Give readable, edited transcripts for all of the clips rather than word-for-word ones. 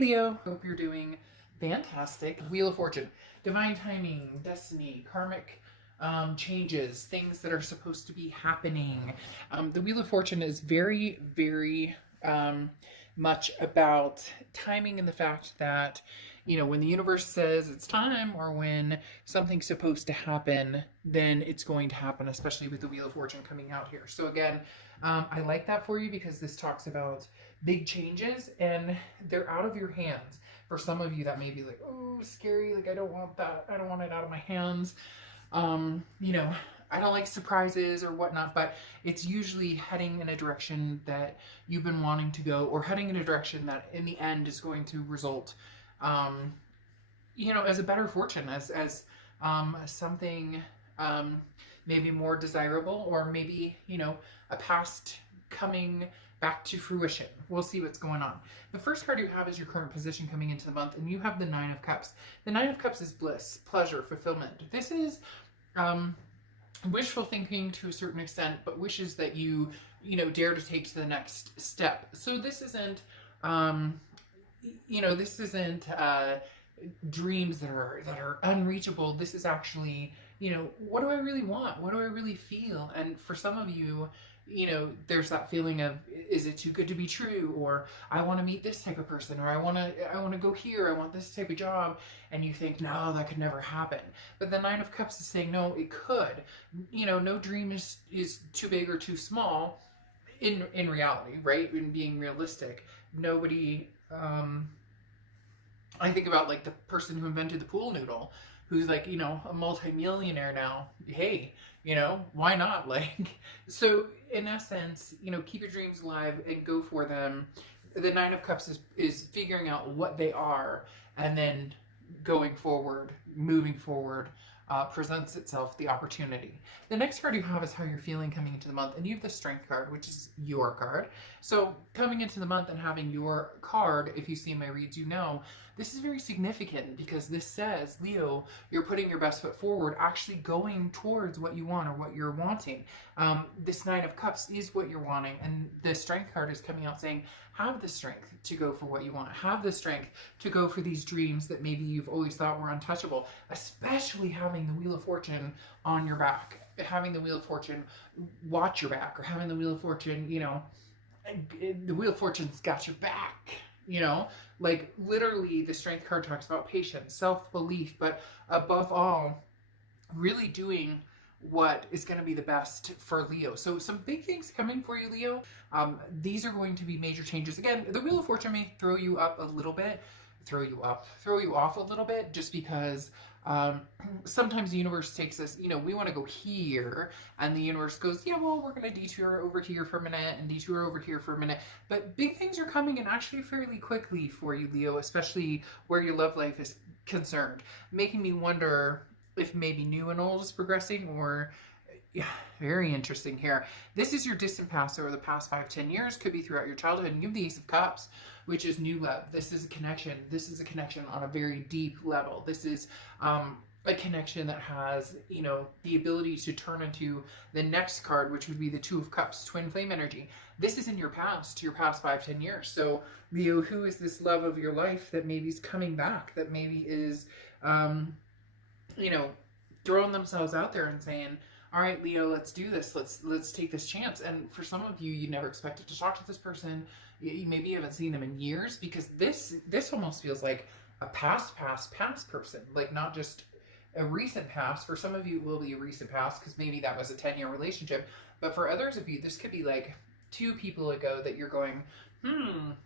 Leo, hope you're doing fantastic. Wheel of Fortune, divine timing, destiny, karmic changes, things that are supposed to be happening. The Wheel of Fortune is very much about timing and the fact that, when the universe says it's time or when something's supposed to happen, then it's going to happen, especially with the Wheel of Fortune coming out here. So, again, I like that for you because this talks about big changes and they're out of your hands. For some of you, that may be like, oh, scary. Like, I don't want that. I don't want it out of my hands. You know, I don't like surprises or whatnot, but it's usually heading in a direction that you've been wanting to go, or heading in a direction that in the end is going to result, um, as a better fortune, as something maybe more desirable, or maybe, a past coming back to fruition. We'll see what's going on. The first card you have is your current position coming into the month, and you have the Nine of Cups. The Nine of Cups is bliss, pleasure, fulfillment. This is wishful thinking to a certain extent, but wishes that dare to take to the next step. So this isn't, this isn't dreams that are unreachable. This is actually, what do I really want? What do I really feel? And for some of you, there's that feeling of, is it too good to be true? Or I want to meet this type of person, or I want to go here. I want this type of job. And you think, no, that could never happen. But the Nine of Cups is saying, no, it could. No dream is too big or too small in reality, right? In being realistic. Nobody, I think about like the person who invented the pool noodle, who's like, a multimillionaire now. Hey, why not? Like, so in essence, keep your dreams alive and go for them. The Nine of Cups is figuring out what they are, and then going forward, moving forward, presents itself the opportunity. The next card you have is how you're feeling coming into the month, and you have the Strength card, which is your card. So coming into the month and having your card, if you see my reads, this is very significant because this says, Leo, you're putting your best foot forward, actually going towards what you want or what you're wanting. This Nine of Cups is what you're wanting, and the Strength card is coming out saying, have the strength to go for what you want. Have the strength to go for these dreams that maybe you've always thought were untouchable, especially having the Wheel of Fortune on your back, having the Wheel of Fortune watch your back, or having the Wheel of Fortune, the Wheel of Fortune's got your back. Like literally the Strength card talks about patience, self-belief, but above all, really doing what is going to be the best for Leo. So some big things coming for you, Leo. These are going to be major changes. Again, the Wheel of Fortune may throw you up a little bit, throw you off a little bit, just because sometimes the universe takes us, we want to go here, and the universe goes, yeah, well, we're going to detour over here for a minute and detour over here for a minute. But big things are coming in actually fairly quickly for you, Leo, especially where your love life is concerned, making me wonder if maybe new and old is progressing, or yeah, very interesting here. This is your distant past over the past 5-10 years, could be throughout your childhood, and you have the Ace of Cups, which is new love. This is a connection. This is a connection on a very deep level. This is a connection that has, the ability to turn into the next card, which would be the Two of Cups, twin flame energy. This is in your past 5-10 years. So, Leo, who is this love of your life that maybe is coming back, that maybe is, throwing themselves out there and saying, all right, Leo, let's do this. Let's take this chance. And for some of you, you never expected to talk to this person. Maybe you haven't seen them in years, because this almost feels like a past person, like not just a recent past. For some of you, it will be a recent past because maybe that was a 10-year relationship. But for others of you, this could be like 2 people ago that you're going,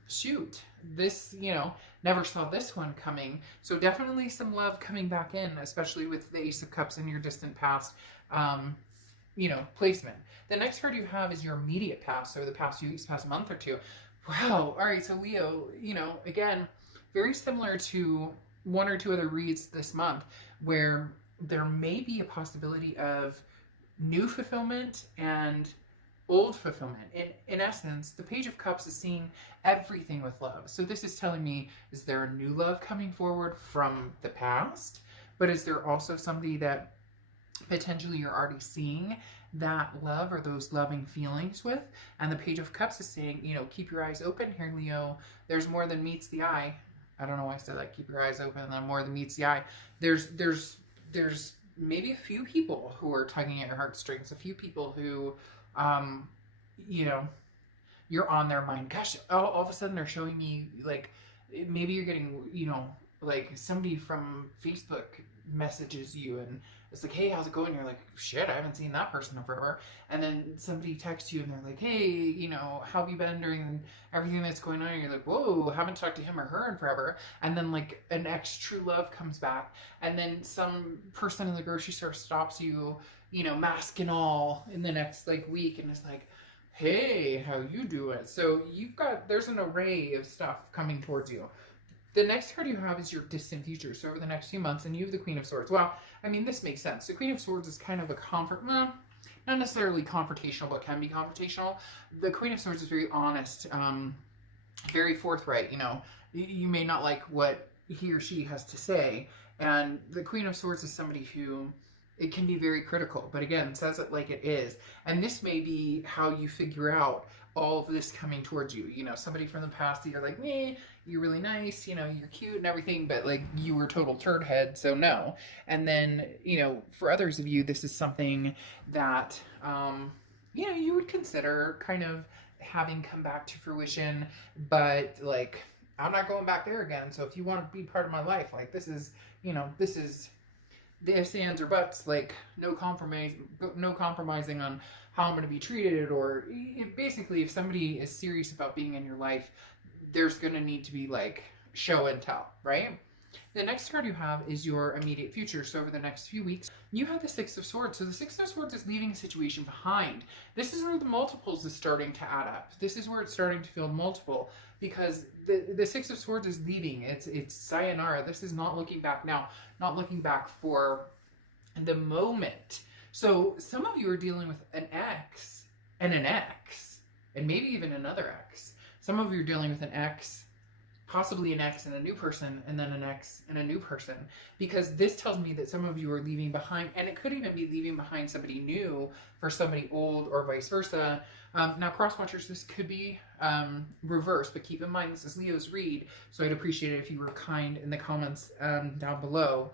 shoot, this, never saw this one coming. So definitely some love coming back in, especially with the Ace of Cups in your distant past, placement. The next card you have is your immediate past, or the past few weeks, past month or two. Wow. All right. So Leo, again, very similar to 1 or 2 other reads this month, where there may be a possibility of new fulfillment and old fulfillment. In essence, the Page of Cups is seeing everything with love. So this is telling me, is there a new love coming forward from the past? But is there also somebody that potentially you're already seeing that love or those loving feelings with? And the Page of Cups is saying, keep your eyes open here, Leo. There's more than meets the eye. I don't know why I said that. Keep your eyes open, and then more than meets the eye. There's maybe a few people who are tugging at your heartstrings. A few people who, um, you know, you're on their mind. Gosh, all of a sudden they're showing me like maybe you're getting, like somebody from Facebook messages you and it's like, hey, how's it going? You're like, shit, I haven't seen that person in forever. And then somebody texts you and they're like, hey, how have you been during everything that's going on? And you're like, whoa, haven't talked to him or her in forever. And then like an ex true love comes back, and then some person in the grocery store stops you, mask and all, in the next like week, and it's like, hey, how you doing? So there's an array of stuff coming towards you. The next card you have is your distant future. So over the next few months, and you have the Queen of Swords. Well, I mean, this makes sense. The Queen of Swords is kind of a not necessarily confrontational, but can be confrontational. The Queen of Swords is very honest, very forthright. You may not like what he or she has to say. And the Queen of Swords is somebody who, it can be very critical, but again, says it like it is. And this may be how you figure out all of this coming towards you. Somebody from the past that you're like, you're really nice, you're cute and everything, but like you were total turd head, so no. And then, for others of you, this is something that, you would consider kind of having come back to fruition, but like, I'm not going back there again. So if you want to be part of my life, like this is the ifs, ands, or buts, like no compromising on how I'm going to be treated, or basically if somebody is serious about being in your life, there's going to need to be like show and tell, right? The next card you have is your immediate future. So over the next few weeks, you have the Six of Swords. So the Six of Swords is leaving a situation behind. This is where the multiples is starting to add up. This is where it's starting to feel multiple, because the Six of Swords is leaving. It's sayonara. This is not looking back now, not looking back for the moment. So some of you are dealing with an ex, and maybe even another ex. Some of you are dealing with an ex, possibly an ex and a new person, and then an ex and a new person, because this tells me that some of you are leaving behind, and it could even be leaving behind somebody new for somebody old, or vice versa. Now, cross watchers, this could be reverse, but keep in mind this is Leo's read, so I'd appreciate it if you were kind in the comments down below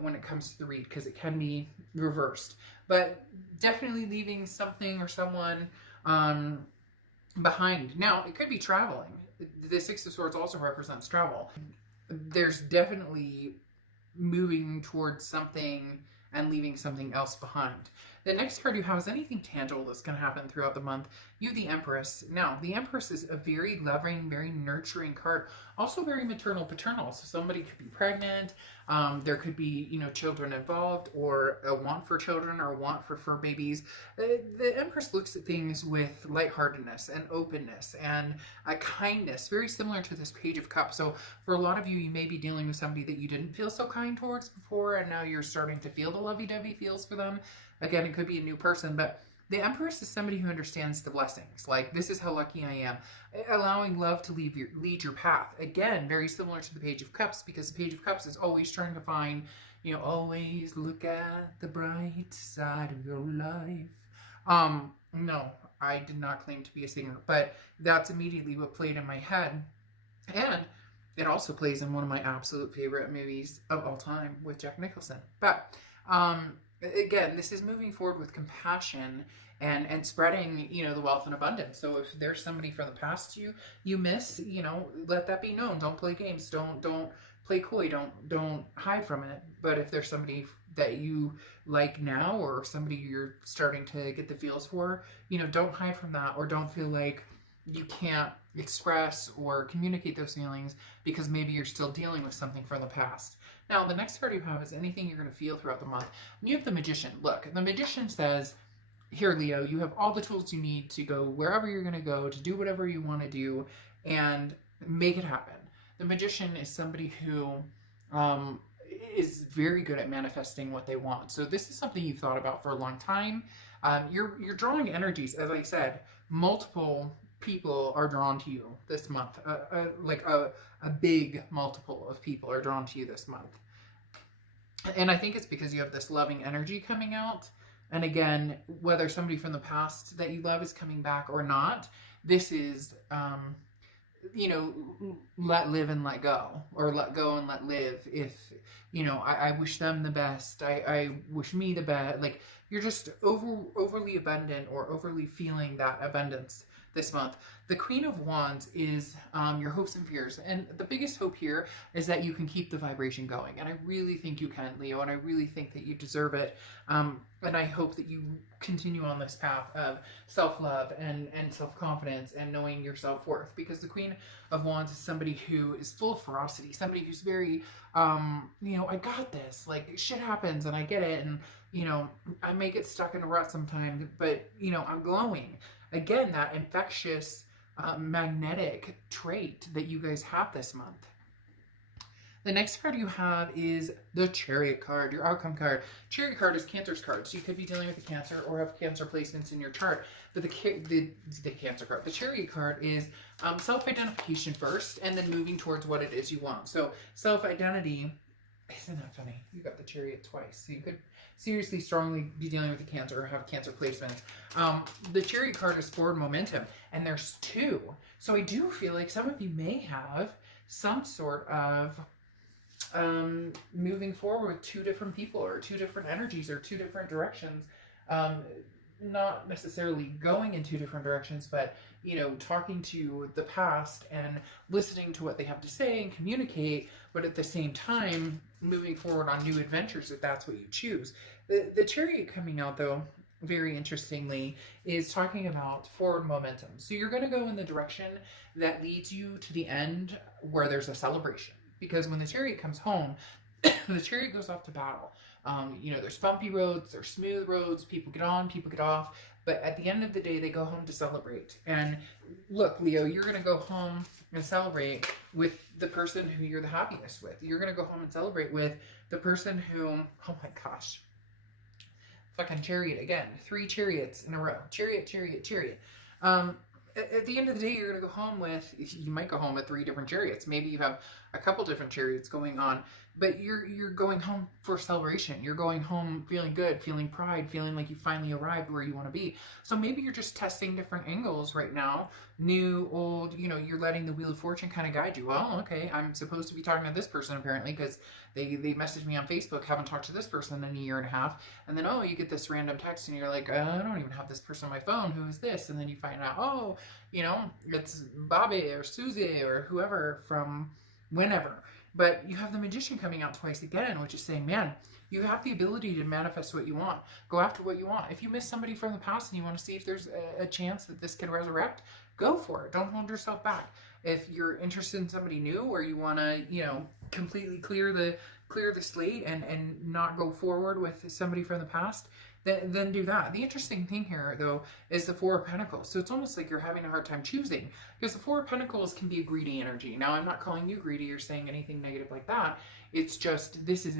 when it comes to the read, because it can be reversed. But definitely leaving something or someone behind. Now, it could be traveling. The Six of Swords also represents travel. There's definitely moving towards something and leaving something else behind. The next card you have is anything tangible that's going to happen throughout the month. You have the Empress. Now, the Empress is a very loving, very nurturing card. Also very maternal, paternal. So somebody could be pregnant. There could be, children involved, or a want for children, or a want for fur babies. The Empress looks at things with lightheartedness and openness and a kindness, very similar to this Page of Cups. So for a lot of you, you may be dealing with somebody that you didn't feel so kind towards before, and now you're starting to feel the lovey-dovey feels for them. Again, it could be a new person, but the Empress is somebody who understands the blessings. Like, this is how lucky I am. Allowing love to lead your path. Again, very similar to the Page of Cups, because the Page of Cups is always trying to find, always look at the bright side of your life. No, I did not claim to be a singer, but that's immediately what played in my head. And it also plays in one of my absolute favorite movies of all time with Jack Nicholson. But, again, this is moving forward with compassion and spreading, the wealth and abundance. So if there's somebody from the past you miss, let that be known. Don't play games. Don't play coy. Don't hide from it. But if there's somebody that you like now, or somebody you're starting to get the feels for, don't hide from that, or don't feel like you can't express or communicate those feelings because maybe you're still dealing with something from the past. Now, the next card you have is anything you're going to feel throughout the month. And you have the Magician. Look, the Magician says, here, Leo, you have all the tools you need to go wherever you're going to go, to do whatever you want to do, and make it happen. The Magician is somebody who is very good at manifesting what they want. So this is something you've thought about for a long time. You're drawing energies, as I said. Multiple people are drawn to you this month. A big multiple of people are drawn to you this month. And I think it's because you have this loving energy coming out. And again, whether somebody from the past that you love is coming back or not, this is let live and let go, or let go and let live. If, I wish them the best, I wish me the best. Like, you're just overly abundant, or overly feeling that abundance this month. The Queen of Wands is your hopes and fears. And the biggest hope here is that you can keep the vibration going. And I really think you can, Leo, and I really think that you deserve it. And I hope that you continue on this path of self-love and self-confidence and knowing your self-worth. Because the Queen of Wands is somebody who is full of ferocity, somebody who's very, I got this. Like, shit happens and I get it. And, I may get stuck in a rut sometimes, but, I'm glowing. Again, that infectious, magnetic trait that you guys have this month. The next card you have is the Chariot card, your outcome card. Chariot card is Cancer's card, so you could be dealing with a Cancer or have Cancer placements in your chart. But the Cancer card, the Chariot card is self-identification first, and then moving towards what it is you want. So self-identity, isn't that funny? You got the Chariot twice, so you could seriously, strongly be dealing with a Cancer or have Cancer placements. The Chariot card is forward momentum, and there's two. So I do feel like some of you may have some sort of moving forward with two different people, or two different energies, or two different directions. Not necessarily going in two different directions, but, talking to the past and listening to what they have to say and communicate, but at the same time, moving forward on new adventures if that's what you choose. The Chariot coming out, though, very interestingly, is talking about forward momentum. So you're going to go in the direction that leads you to the end where there's a celebration. Because when the Chariot comes home, the Chariot goes off to battle. There's bumpy roads, there's smooth roads, people get on, people get off. But at the end of the day, they go home to celebrate. And look, Leo, you're going to go home and celebrate with the person who you're the happiest with. You're going to go home and celebrate with the person who, oh my gosh, fucking Chariot again. 3 chariots in a row. Chariot, Chariot, Chariot. At the end of the day, you're going to go home with, you might go home with 3 different chariots. Maybe you have a couple different chariots going on, but you're going home for celebration. You're going home feeling good, feeling pride, feeling like you finally arrived where you want to be. So maybe you're just testing different angles right now. New, old, you're letting the Wheel of Fortune kind of guide you. Well, okay, I'm supposed to be talking to this person apparently because they messaged me on Facebook, haven't talked to this person in a year and a half. And then, you get this random text and you're like, I don't even have this person on my phone. Who is this? And then you find out, it's Bobby or Susie or whoever from whenever. But you have the Magician coming out twice again, which is saying, man, you have the ability to manifest what you want. Go after what you want. If you miss somebody from the past and you want to see if there's a chance that this could resurrect, go for it. Don't hold yourself back. If you're interested in somebody new, or you want to, completely clear the slate and not go forward with somebody from the past, then do that. The interesting thing here, though, is the Four of Pentacles. So it's almost like you're having a hard time choosing, because the Four of Pentacles can be a greedy energy. Now, I'm not calling you greedy or saying anything negative like that. It's just, this is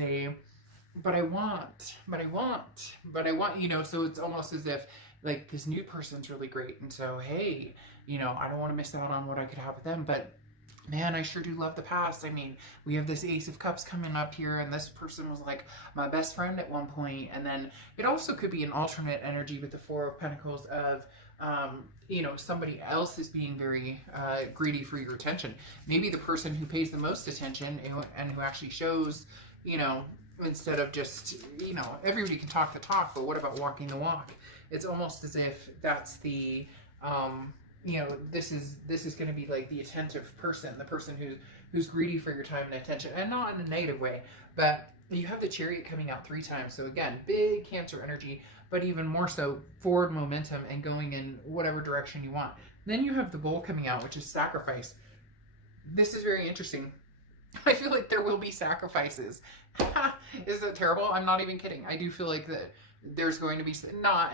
but I want, so it's almost as if, like, this new person's really great. And so, hey, I don't want to miss out on what I could have with them, but man, I sure do love the past. I mean, we have this Ace of Cups coming up here, and this person was like my best friend at one point. And then it also could be an alternate energy with the Four of Pentacles of, somebody else is being very greedy for your attention. Maybe the person who pays the most attention and who actually shows, instead of just, everybody can talk the talk, but what about walking the walk? It's almost as if that's the, this is going to be like the attentive person, the person who's greedy for your time and attention, and not in a negative way. But you have the Chariot coming out 3 times. So again, big Cancer energy, but even more so forward momentum and going in whatever direction you want. Then you have the Bull coming out, which is sacrifice. This is very interesting. I feel like there will be sacrifices. Is that terrible? I'm not even kidding. I do feel like that there's going to be not,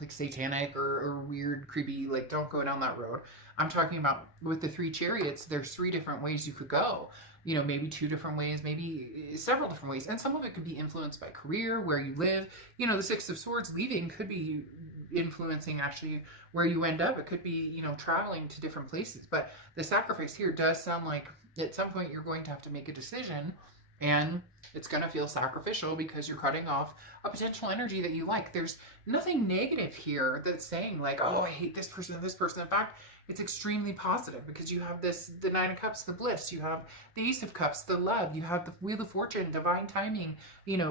like satanic or weird, creepy, like, don't go down that road. I'm talking about with the 3 chariots, there's 3 different ways you could go. Maybe 2 different ways, maybe several different ways. And some of it could be influenced by career, where you live. The 6 of Swords leaving could be influencing actually where you end up. It could be, traveling to different places. But the sacrifice here does sound like at some point you're going to have to make a decision And it's going to feel sacrificial because you're cutting off a potential energy that you like. There's nothing negative here that's saying like, oh, I hate this person and this person. In fact, it's extremely positive because you have this, the Nine of Cups, the bliss, you have the Ace of Cups, the love, you have the Wheel of Fortune, divine timing,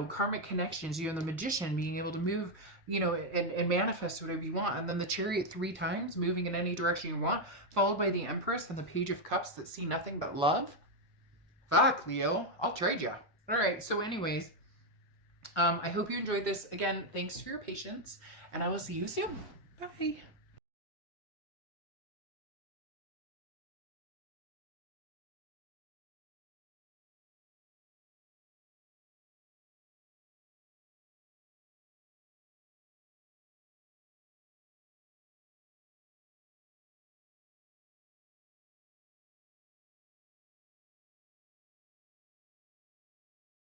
karmic connections, you have the Magician being able to move, and manifest whatever you want. And then the Chariot 3 times, moving in any direction you want, followed by the Empress and the Page of Cups that see nothing but love. Fuck, Leo, I'll trade you. All right, so anyways, I hope you enjoyed this. Again, thanks for your patience, and I will see you soon. Bye.